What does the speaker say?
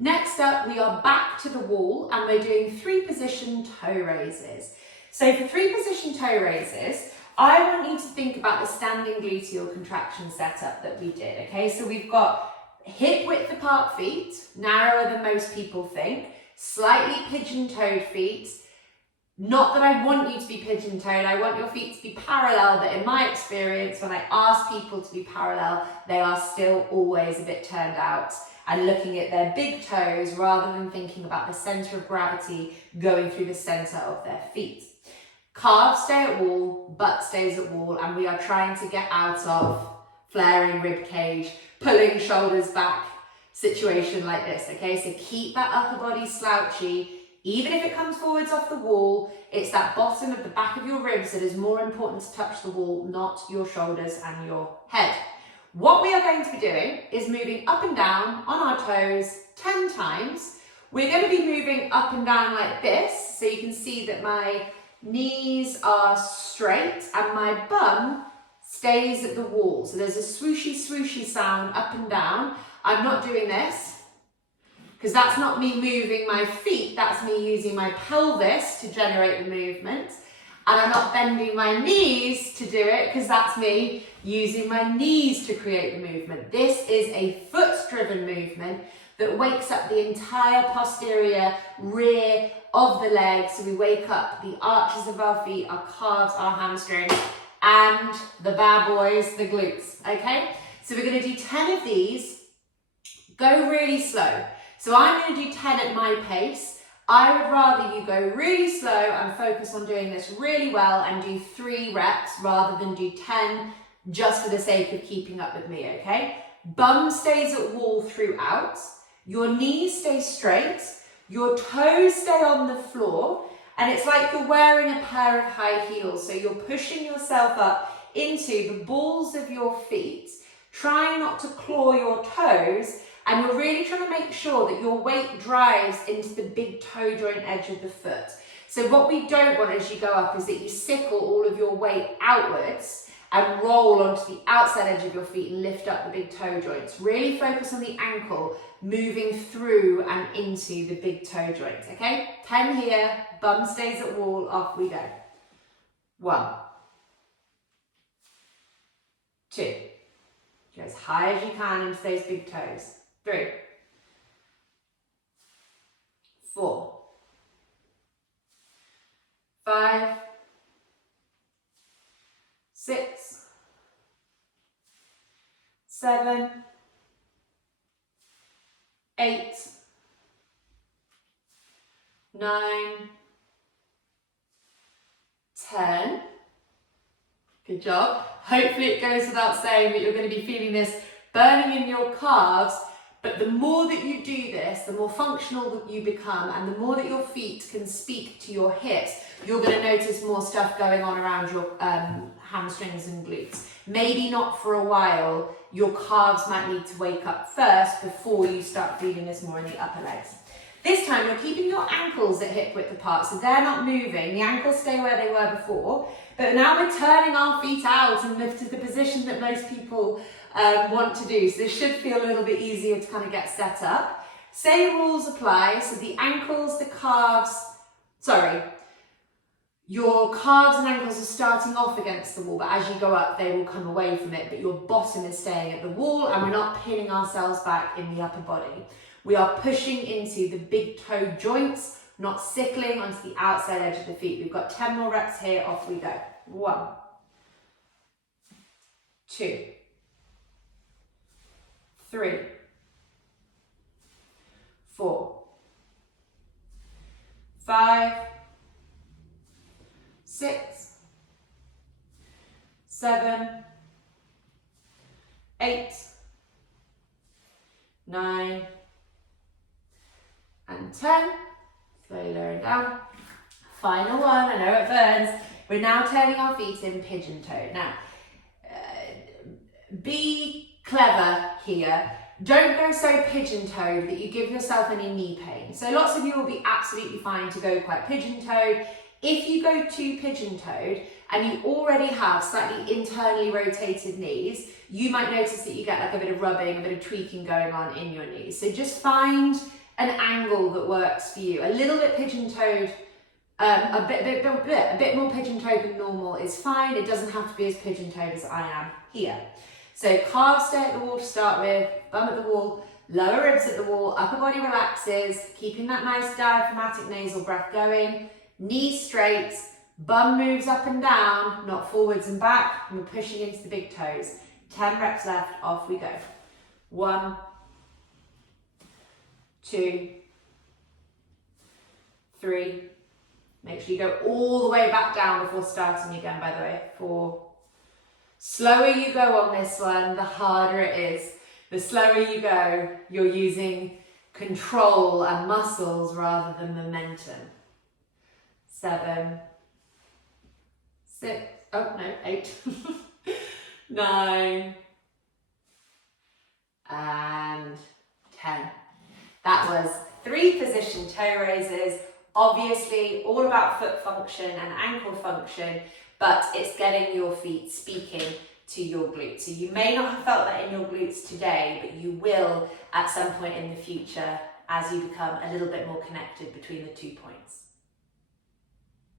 Next up, we are back to the wall and we're doing 3 position toe raises. So for 3 position toe raises, I want you to think about the standing gluteal contraction setup that we did, okay? So we've got hip width apart feet, narrower than most people think, slightly pigeon-toed feet. Not that I want you to be pigeon-toed, I want your feet to be parallel, but in my experience, when I ask people to be parallel, they are still always a bit turned out and looking at their big toes rather than thinking about the centre of gravity going through the centre of their feet. Calves stay at wall, butt stays at wall, and we are trying to get out of flaring rib cage, pulling shoulders back situation like this, okay? So keep that upper body slouchy. Even if it comes forwards off the wall, it's that bottom of the back of your ribs that is more important to touch the wall, not your shoulders and your head. What we are going to be doing is moving up and down on our toes 10 times. We're going to be moving up and down like this, so you can see that my knees are straight and my bum stays at the wall. So there's a swooshy, swooshy sound up and down. I'm not doing this because that's not me moving my feet, that's me using my pelvis to generate the movement. And I'm not bending my knees to do it because that's me using my knees to create the movement. This is a foot-driven movement that wakes up the entire posterior rear of the leg. So we wake up the arches of our feet, our calves, our hamstrings, and the bad boys, the glutes, okay? So we're gonna do 10 of these. Go really slow. So I'm gonna do 10 at my pace. I would rather you go really slow and focus on doing this really well and do 3 reps rather than do 10 just for the sake of keeping up with me, okay? Bum stays at wall throughout. Your knees stay straight. Your toes stay on the floor. And it's like you're wearing a pair of high heels. So you're pushing yourself up into the balls of your feet, trying not to claw your toes. And you're really trying to make sure that your weight drives into the big toe joint edge of the foot. So what we don't want as you go up is that you sickle all of your weight outwards and roll onto the outside edge of your feet and lift up the big toe joints. Really focus on the ankle moving through and into the big toe joints, okay? 10 here, bum stays at wall, off we go. 1, 2, go as high as you can into those big toes. 3, 4, 5, 6, 7, 8, 9, 10. Good job. Hopefully it goes without saying that you're going to be feeling this burning in your calves. But the more that you do this, the more functional that you become, and the more that your feet can speak to your hips, you're going to notice more stuff going on around your hamstrings and glutes. Maybe not for a while. Your calves might need to wake up first before you start feeling this more in the upper legs. This time you're keeping your ankles at hip width apart, so they're not moving. The ankles stay where they were before, but now we're turning our feet out and lift to the position that most people want to do. So this should feel a little bit easier to kind of get set up. Same rules apply, so the ankles, the calves, your calves and ankles are starting off against the wall, but as you go up, they will come away from it, but your bottom is staying at the wall, and we're not pinning ourselves back in the upper body. We are pushing into the big toe joints, not sickling onto the outside edge of the feet. We've got 10 more reps here, off we go. 1, 2, 3, 4, 5, 6, 7, 8, 9, and 10. Slowly lowering down. Final one, I know it burns. We're now turning our feet in pigeon-toed. Now, be clever here. Don't go so pigeon-toed that you give yourself any knee pain. So lots of you will be absolutely fine to go quite pigeon-toed. If you go too pigeon-toed and you already have slightly internally rotated knees, you might notice that you get like a bit of rubbing, a bit of tweaking going on in your knees. So just find an angle that works for you. A little bit pigeon-toed, a bit more pigeon-toed than normal is fine. It doesn't have to be as pigeon-toed as I am here. So calves stay at the wall to start with, bum at the wall, lower ribs at the wall, upper body relaxes, keeping that nice diaphragmatic nasal breath going, knees straight, bum moves up and down, not forwards and back, and we're pushing into the big toes. 10 reps left, off we go. 1, 2, 3. Make sure you go all the way back down before starting again, by the way. 4. Slower you go on this one, the harder it is. The slower you go, you're using control and muscles rather than momentum. 7, 6, 8, 9, and 10. That was 3 position toe raises. Obviously, all about foot function and ankle function, but it's getting your feet speaking to your glutes. So you may not have felt that in your glutes today, but you will at some point in the future as you become a little bit more connected between the 2 points.